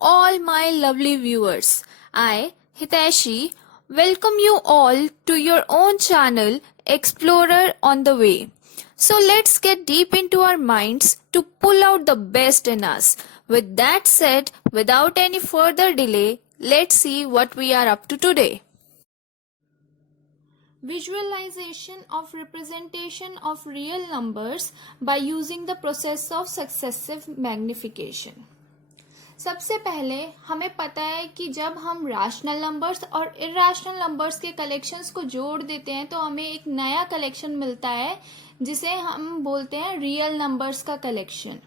all my lovely viewers. I, Hiteshi, welcome you all to your own channel, Explorer on the Way. So let's get deep into our minds to pull out the best in us. With that said, without any further delay, let's see what we are up to today. Visualization of representation of real numbers by using the process of successive magnification. सबसे पहले हमें पता है कि जब हम rational numbers और irrational numbers के कलेक्शंस को जोड़ देते हैं तो हमें एक नया कलेक्शन मिलता है जिसे हम बोलते हैं रियल नंबर्स का कलेक्शन।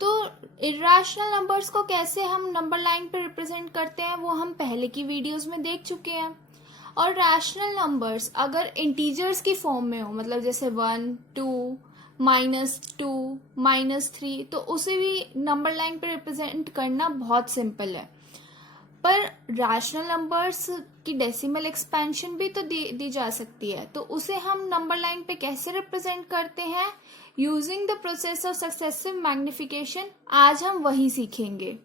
तो इरैशनल नंबर्स को कैसे हम नंबर लाइन पे रिप्रेजेंट करते हैं वो हम पहले की वीडियोस में देख चुके हैं। और रैशनल नंबर्स अगर इंटीजर्स की फॉर्म में हो, मतलब जैसे 1, 2, -2, -3, तो उसे भी नंबर लाइन पे रिप्रेजेंट करना बहुत सिंपल है। पर रैशनल नंबर्स की डेसिमल एक्सपेंशन भी तो दी जा सकती है, तो उसे हम नंबर लाइन पे कैसे रिप्रेजेंट करते हैं using the process of successive magnification, आज हम वही सीखेंगे।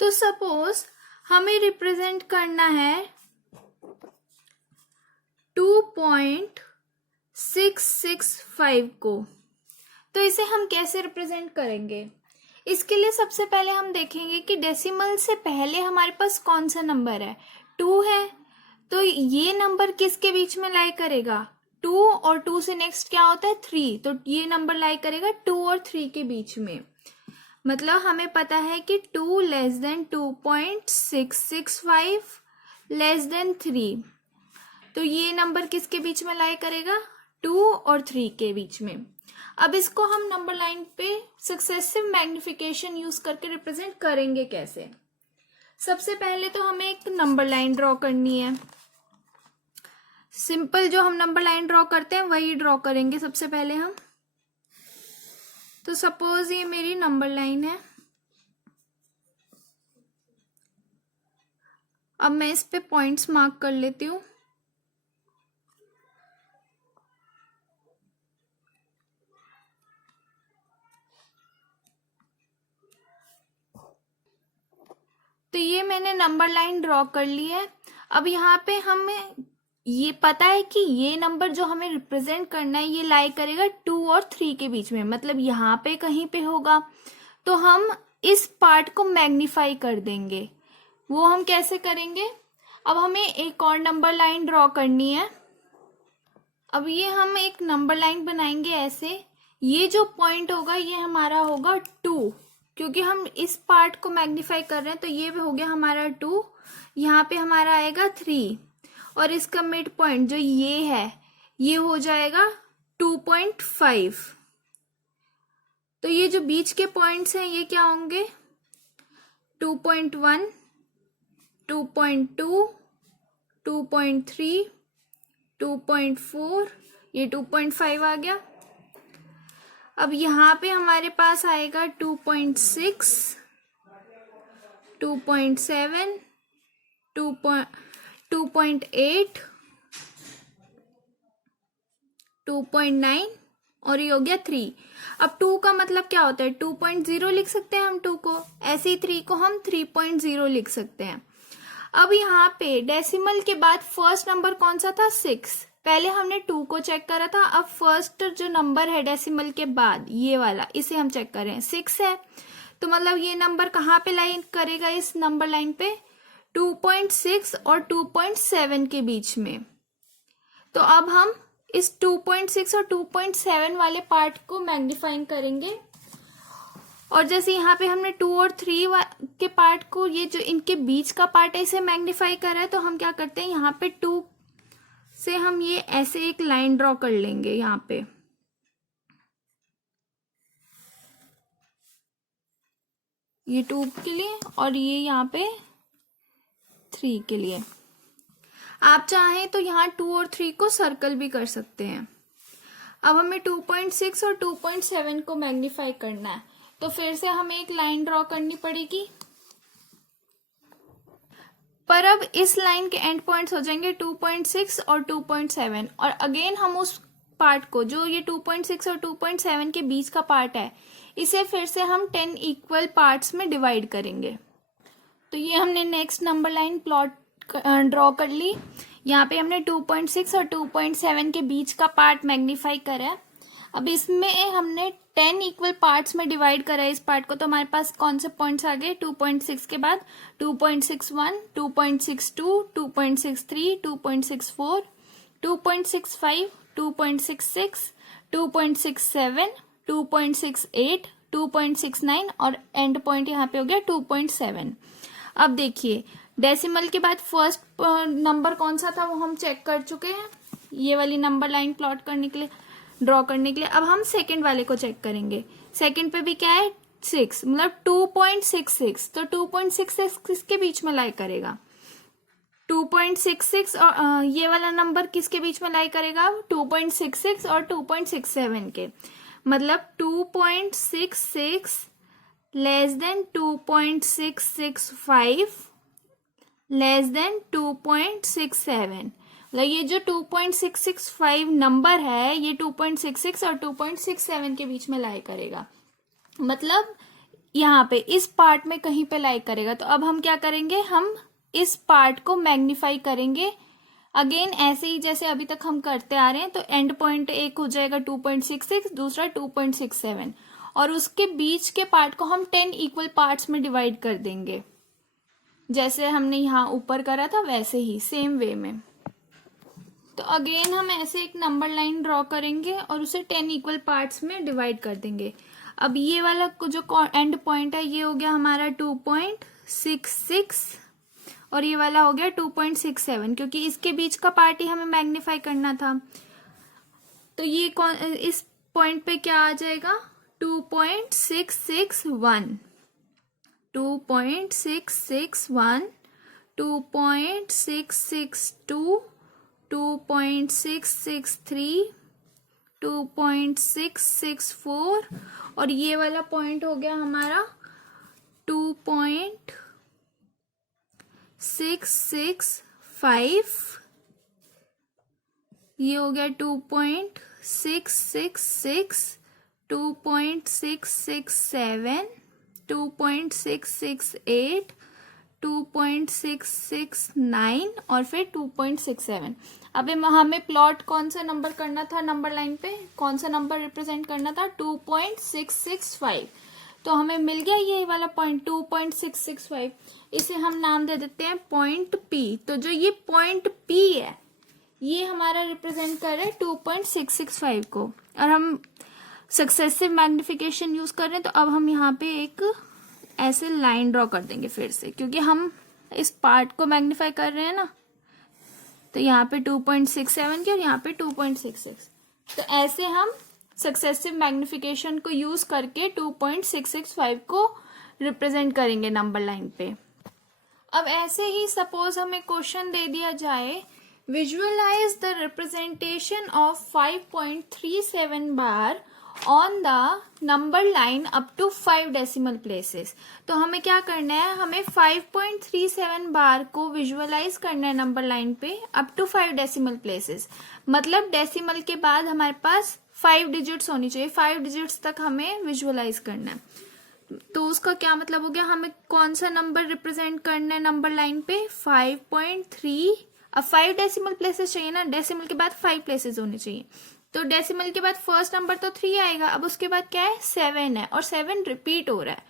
तो सपोज हमें रिप्रेजेंट करना है 2.665 को, तो इसे हम कैसे रिप्रेजेंट करेंगे। इसके लिए सबसे पहले हम देखेंगे कि डेसिमल से पहले हमारे पास कौन सा नंबर है। 2 है, तो ये नंबर किसके बीच में लाई करेगा, 2 और 2 से नेक्स्ट क्या होता है 3, तो ये नंबर लाई करेगा 2 और 3 के बीच में। मतलब हमें पता है कि 2 लेस देन 2.665 लेस देन 3, तो ये नंबर किसके बीच में लाई करेगा, 2 और 3 के बीच में। अब इसको हम नंबर लाइन पे सक्सेसिव मैग्निफिकेशन यूज करके रिप्रेजेंट करेंगे कैसे। सबसे पहले तो हमें एक नंबर लाइन ड्रॉ करनी है। सिंपल जो हम नंबर लाइन ड्रॉ करते हैं वही ड्रॉ करेंगे सबसे पहले हम। तो सपोज ये मेरी नंबर लाइन है। अब मैं इस पे पॉइंट्स मार्क कर लेती हूँ। तो ये मैंने नंबर लाइन ड्रॉ कर ली है। अब यहाँ पे हमें ये पता है कि ये नंबर जो हमें रिप्रेजेंट करना है ये लाई करेगा 2 और 3 के बीच में, मतलब यहाँ पे कहीं पे होगा। तो हम इस पार्ट को मैग्नीफाई कर देंगे। वो हम कैसे करेंगे, अब हमें एक और नंबर लाइन ड्रॉ करनी है। अब ये हम एक नंबर लाइन बनाएंगे ऐसे। ये जो पॉइंट होगा ये हमारा होगा 2, क्योंकि हम इस पार्ट को मैग्नीफाई कर रहे हैं, तो ये हो गया हमारा 2। यहाँ पे हमारा आएगा 3 और इसका मिड पॉइंट जो ये है ये हो जाएगा 2.5। तो ये जो बीच के पॉइंट्स हैं ये क्या होंगे, 2.1, 2.2, 2.3, 2.4, ये 2.5 आ गया। अब यहाँ पे हमारे पास आएगा 2.6, 2.7, 2.8, 2.9 और ये हो गया 3। अब 2 का मतलब क्या होता है, 2.0 लिख सकते हैं हम 2 को, ऐसे ही 3 को हम 3.0 लिख सकते हैं। अब यहाँ पे डेसिमल के बाद फर्स्ट नंबर कौन सा था, 6। पहले हमने 2 को चेक करा था, अब फर्स्ट जो नंबर है डेसिमल के बाद ये वाला, इसे हम चेक कर रहे हैं, 6 है। तो मतलब ये नंबर कहाँ पे लाइन करेगा इस नंबर लाइन पे, 2.6 और 2.7 के बीच में। तो अब हम इस 2.6 और 2.7 वाले पार्ट को मैग्नीफाइंग करेंगे। और जैसे यहाँ पे हमने 2 और 3 के पार्ट को, ये जो इनके बीच का पार्ट है इसे मैग्नीफाई कर रहा है, तो हम क्या करते हैं यहाँ पे 2 से हम ये ऐसे एक लाइन ड्रॉ कर लेंगे यहाँ पे। ये 2 के लिए और ये यहाँ पे 3 के लिए। आप चाहें तो यहाँ 2 और 3 को सर्कल भी कर सकते हैं। अब हमें 2.6 और 2.7 को मैग्नीफाई करना है, तो फिर से हमें एक लाइन ड्रॉ करनी पड़ेगी। पर अब इस लाइन के एंड पॉइंट्स हो जाएंगे 2.6 और 2.7, और अगेन हम उस पार्ट को, जो ये 2.6 और 2.7 के बीच का पार्ट है, इसे फिर से हम 10 इक्वल पार्ट्स में डिवाइड करेंगे। तो ये हमने next number line plot draw कर ली। यहाँ पे हमने 2.6 और 2.7 के बीच का पार्ट मैग्नीफाई करा है। अब इसमें हमने 10 इक्वल पार्ट्स में डिवाइड करा है इस पार्ट को, तो हमारे पास कौन से पॉइंट्स आ गए? 2.6 के बाद 2.61, 2.62, 2.63, 2.64, 2.65, 2.66, 2.67, 2.68, 2.69 और एंड पॉइंट यहाँ पे हो गया 2.7। अब देखिए डेसिमल के बाद फर्स्ट नंबर कौन सा था वो हम चेक कर चुके हैं ये वाली नंबर लाइन प्लॉट करने के लिए, ड्रॉ करने के लिए। अब हम सेकंड वाले को चेक करेंगे। सेकंड पे भी क्या है? 6, मतलब 2.66। तो 2.66 किसके बीच में लाई करेगा? 2.66 और ये वाला नंबर किसके बीच में लाई करेगा? 2.66 और 2.67 के, मतलब 2.66 लेस देन 2.665 लेस देन 2.67। मतलब ये जो 2.665 नंबर है ये 2.66 और 2.67 के बीच में लाई करेगा, मतलब यहाँ पे इस पार्ट में कहीं पे लाई करेगा। तो अब हम क्या करेंगे? हम इस पार्ट को मैग्नीफाई करेंगे अगेन ऐसे ही जैसे अभी तक हम करते आ रहे हैं। तो एंड पॉइंट एक हो जाएगा 2.66, दूसरा 2.67 और उसके बीच के पार्ट को हम 10 इक्वल पार्ट्स में डिवाइड कर देंगे, जैसे हमने यहाँ ऊपर करा था वैसे ही सेम वे में। तो अगेन हम ऐसे एक नंबर लाइन ड्रॉ करेंगे और उसे 10 इक्वल पार्ट्स में डिवाइड कर देंगे। अब ये वाला जो एंड पॉइंट है ये हो गया हमारा 2.66 और ये वाला हो गया 2.67, क्योंकि इसके बीच का पार्ट ही हमें मैग्नीफाई करना था। तो ये इस पॉइंट पे क्या आ जाएगा? 2.661, 2.661, 2.662, 2.663, 2.664 और ये वाला पॉइंट हो गया हमारा 2.665, ये हो गया 2.666, 2.667, 2.668, 2.669 और फिर 2.67। अब हमें प्लॉट कौन सा नंबर करना था? नंबर लाइन पे कौन सा नंबर रिप्रेजेंट करना था? 2.665। तो हमें मिल गया ये वाला पॉइंट 2.665। इसे हम नाम दे देते हैं पॉइंट पी। तो जो ये पॉइंट पी है ये हमारा रिप्रेजेंट कर रहा है 2.665 को, और हम सक्सेसिव मैग्निफिकेशन यूज कर रहे हैं। तो अब हम यहाँ पे एक ऐसे लाइन ड्रॉ कर देंगे फिर से, क्योंकि हम इस पार्ट को मैग्नीफाई कर रहे हैं ना। तो यहाँ पे 2.67 की और यहाँ पे 2.66। तो ऐसे हम सक्सेसिव मैग्निफिकेशन को यूज करके 2.665 को रिप्रेजेंट करेंगे नंबर लाइन पे। अब ऐसे ही सपोज हमें क्वेश्चन दे दिया जाए, विजुअलाइज द रिप्रेजेंटेशन ऑफ 5.37 बार on the number line up to 5 decimal places. तो हमें क्या करना है? हमें 5.37 बार को विजुअलाइज करना है नंबर लाइन पे अप टू 5 डेसिमल प्लेसेस, मतलब डेसिमल के बाद हमारे पास 5 डिजिट्स होनी चाहिए, 5 डिजिट्स तक हमें विजुअलाइज करना है। तो उसका क्या मतलब हो गया? हमें कौन सा नंबर रिप्रेजेंट करना है नंबर लाइन पे? 5.3। अब 5 डेसिमल प्लेसेस चाहिए ना, डेसिमल के बाद 5 प्लेसेस होने चाहिए। तो डेसिमल के बाद फर्स्ट नंबर तो 3 आएगा, अब उसके बाद क्या है? 7 है और 7 रिपीट हो रहा है।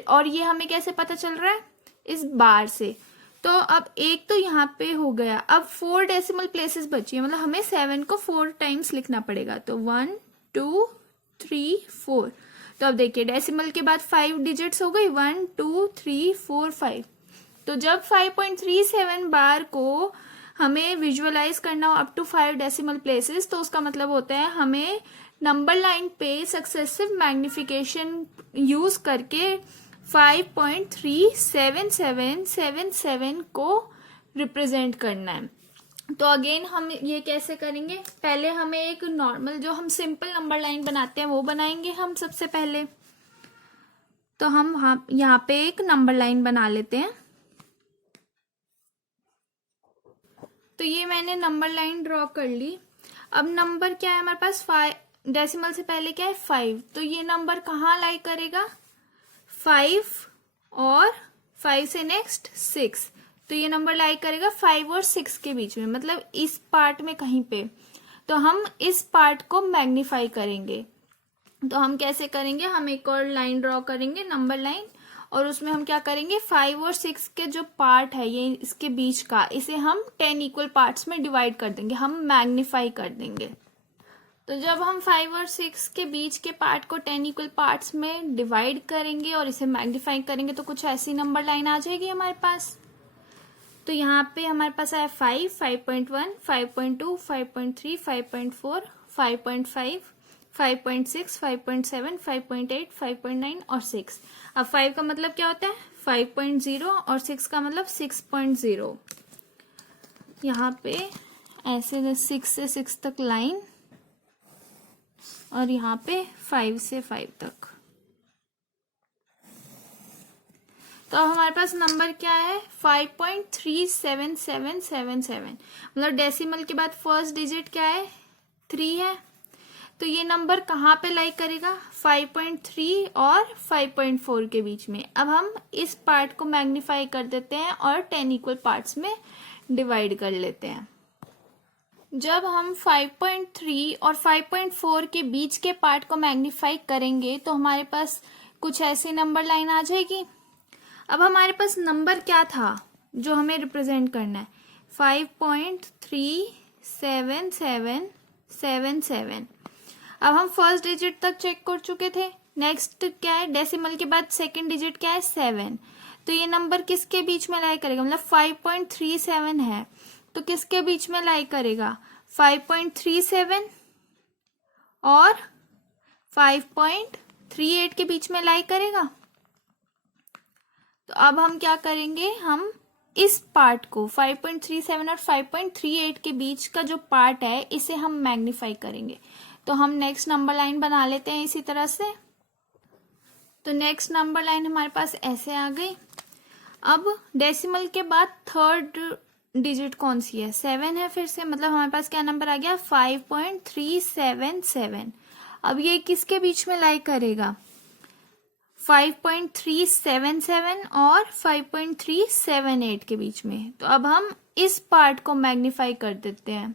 और ये हमें कैसे पता चल रहा है? इस बार से। तो अब एक तो यहाँ पे हो गया, अब 4 डेसिमल प्लेसेस बची है, मतलब हमें 7 को 4 टाइम्स लिखना पड़ेगा। तो 1 2 3 4। तो अब देखिए डेसिमल के बाद 5 डिजिट्स हो गई, 1 2 3 4 5। तो जब 5.37 बार को हमें विजुअलाइज करना हो अप टू 5 डेसिमल प्लेसेस, तो उसका मतलब होता है हमें नंबर लाइन पे सक्सेसिव मैग्निफिकेशन यूज करके 5.37777 को रिप्रेजेंट करना है। तो अगेन हम ये कैसे करेंगे? पहले हमें एक नॉर्मल जो हम सिंपल नंबर लाइन बनाते हैं वो बनाएंगे हम सबसे पहले। तो हम यहाँ पे एक नंबर लाइन बना लेते हैं। तो ये मैंने नंबर लाइन ड्रॉ कर ली। अब नंबर क्या है हमारे पास? डेसिमल से पहले क्या है 5, तो ये नंबर कहाँ लाई करेगा 5 और 5 से नेक्स्ट 6, तो ये नंबर लाई करेगा 5 और 6 के बीच में, मतलब इस पार्ट में कहीं पे। तो हम इस पार्ट को मैग्नीफाई करेंगे। तो हम कैसे करेंगे, हम एक और लाइन ड्रॉ करेंगे, नंबर लाइन, और उसमें हम क्या करेंगे 5 और 6 के जो पार्ट है ये इसके बीच का, इसे हम 10 इक्वल पार्ट्स में डिवाइड कर देंगे, हम मैग्नीफाई कर देंगे। तो जब हम 5 और 6 के बीच के पार्ट को 10 इक्वल पार्ट्स में डिवाइड करेंगे और इसे मैग्नीफाई करेंगे तो कुछ ऐसी नंबर लाइन आ जाएगी हमारे पास। तो यहाँ पे हमारे पास आया 5, 5.1, 5.2, 5.3, 5.4, 5.5, 5.6, 5.7, 5.8, 5.9 और 6। अब 5 का मतलब क्या होता है 5.0 और 6 का मतलब 6.0। यहाँ पे ऐसे 6 से 6 तक लाइन और यहाँ पे 5 से 5 तक। तो अब हमारे पास नंबर क्या है 5.37777, मतलब डेसिमल के बाद फर्स्ट डिजिट क्या है 3 है, तो ये नंबर कहाँ पे लाई करेगा 5.3 और 5.4 के बीच में। अब हम इस पार्ट को मैग्नीफाई कर देते हैं और 10 इक्वल पार्ट्स में डिवाइड कर लेते हैं। जब हम 5.3 और 5.4 के बीच के पार्ट को मैग्नीफाई करेंगे तो हमारे पास कुछ ऐसी नंबर लाइन आ जाएगी। अब हमारे पास नंबर क्या था जो हमें रिप्रेजेंट करना है 5.37777। अब हम फर्स्ट डिजिट तक चेक कर चुके थे, नेक्स्ट क्या है डेसिमल के बाद सेकंड डिजिट क्या है 7, तो ये नंबर किसके बीच में लाई करेगा, मतलब 5.37 है तो किसके बीच में लाई करेगा 5.37 और 5.38 के बीच में लाई करेगा। तो अब हम क्या करेंगे, हम इस पार्ट को 5.37 और 5.38 के बीच का जो पार्ट है इसे हम मैग्नीफाई करेंगे। तो हम नेक्स्ट नंबर लाइन बना लेते हैं इसी तरह से। तो नेक्स्ट नंबर लाइन हमारे पास ऐसे आ गई। अब डेसिमल के बाद थर्ड डिजिट कौन सी है 7 है फिर से, मतलब हमारे पास क्या नंबर आ गया 5.377। अब ये किसके बीच में लाई करेगा 5.377 और 5.378 के बीच में। तो अब हम इस पार्ट को मैग्नीफाई कर देते हैं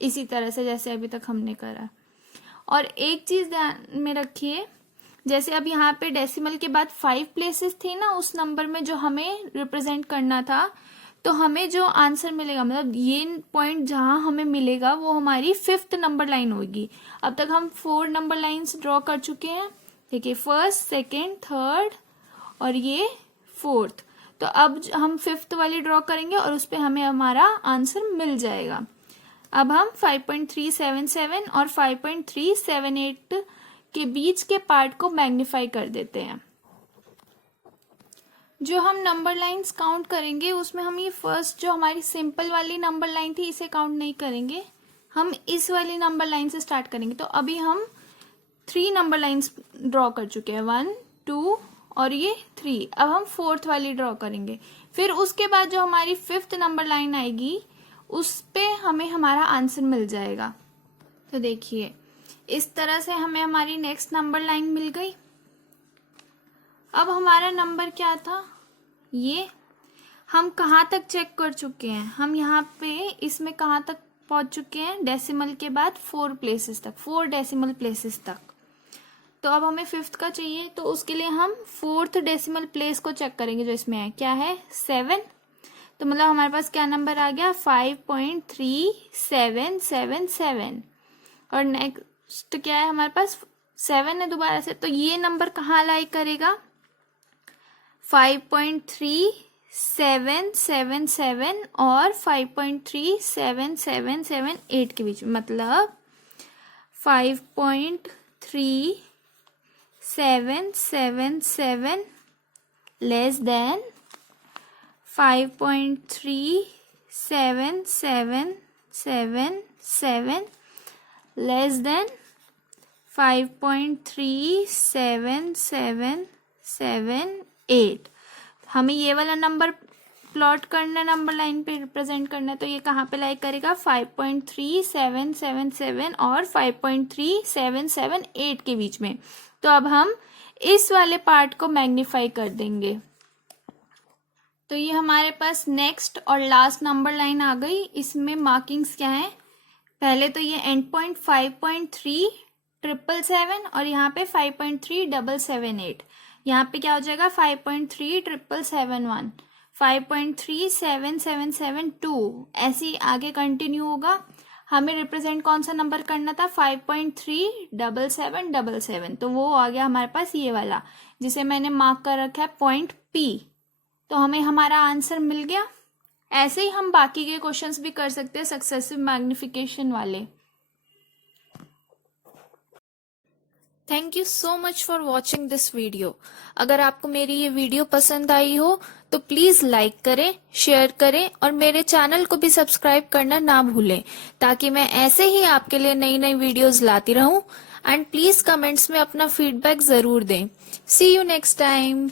इसी तरह से जैसे अभी तक हमने करा। और एक चीज ध्यान में रखिए, जैसे अब यहाँ पे डेसिमल के बाद 5 प्लेसेस थी ना उस नंबर में जो हमें रिप्रेजेंट करना था, तो हमें जो आंसर मिलेगा, मतलब ये पॉइंट जहां हमें मिलेगा वो हमारी 5th नंबर लाइन होगी। अब तक हम 4 नंबर लाइंस ड्रॉ कर चुके हैं, देखिए फर्स्ट, सेकेंड, थर्ड और ये 4th। तो अब हम 5th वाली ड्रॉ करेंगे और उस पर हमें हमारा आंसर मिल जाएगा। अब हम 5.377 और 5.378 के बीच के पार्ट को मैग्नीफाई कर देते हैं। जो हम नंबर लाइंस काउंट करेंगे उसमें हम ये फर्स्ट जो हमारी सिंपल वाली नंबर लाइन थी इसे काउंट नहीं करेंगे, हम इस वाली नंबर लाइन से स्टार्ट करेंगे। तो अभी हम 3 नंबर लाइंस ड्रॉ कर चुके हैं, 1, 2 और ये 3। अब हम 4th वाली ड्रॉ करेंगे, फिर उसके बाद जो हमारी 5th नंबर लाइन आएगी उस पे हमें हमारा आंसर मिल जाएगा। तो देखिए इस तरह से हमें हमारी नेक्स्ट नंबर लाइन मिल गई। अब हमारा नंबर क्या था, ये हम कहाँ तक चेक कर चुके हैं, हम यहाँ पे इसमें कहाँ तक पहुंच चुके हैं डेसिमल के बाद 4 प्लेसेस तक, 4 डेसिमल प्लेसेस तक। तो अब हमें 5th का चाहिए, तो उसके लिए हम 4th डेसिमल प्लेस को चेक करेंगे जो इसमें है, क्या है 7। तो मतलब हमारे पास क्या नंबर आ गया 5.3777। और नेक्स्ट क्या है हमारे पास 7 है दोबारा से, तो ये नंबर कहाँ लाई करेगा 5.37777 और 5.37778 के बीच में, मतलब 5.3777 लेस देन 5.37777 लेस देन 5.37778। हमें ये वाला नंबर प्लॉट करना, नंबर लाइन पे रिप्रेजेंट करना है, तो ये कहाँ पे लाई करेगा? 5.3777 और 5.3778 के बीच में। तो अब हम इस वाले पार्ट को मैग्नीफाई कर देंगे। तो ये हमारे पास नेक्स्ट और लास्ट नंबर लाइन आ गई। इसमें मार्किंग्स क्या है? पहले तो ये एंड पॉइंट 5.3777 और यहाँ पे 5.3778। यहाँ पे क्या हो जाएगा? 5.3777 5.37772 ऐसे ही आगे कंटिन्यू होगा। हमें रिप्रेजेंट कौन सा नंबर करना था? 5.37777। तो वो आ गया हमारे पास ये वाला, जिसे मैंने मार्क कर रखा है पॉइंट P। तो हमें हमारा आंसर मिल गया। ऐसे ही हम बाकी के क्वेश्चंस भी कर सकते हैं सक्सेसिव मैग्निफिकेशन वाले। Thank you so much for watching this video. अगर आपको मेरी ये वीडियो पसंद आई हो तो प्लीज लाइक करें, शेयर करें और मेरे चैनल को भी सब्सक्राइब करना ना भूलें, ताकि मैं ऐसे ही आपके लिए नई नई वीडियोस लाती रहूं। एंड प्लीज कमेंट्स में अपना फीडबैक जरूर दें। सी यू नेक्स्ट टाइम।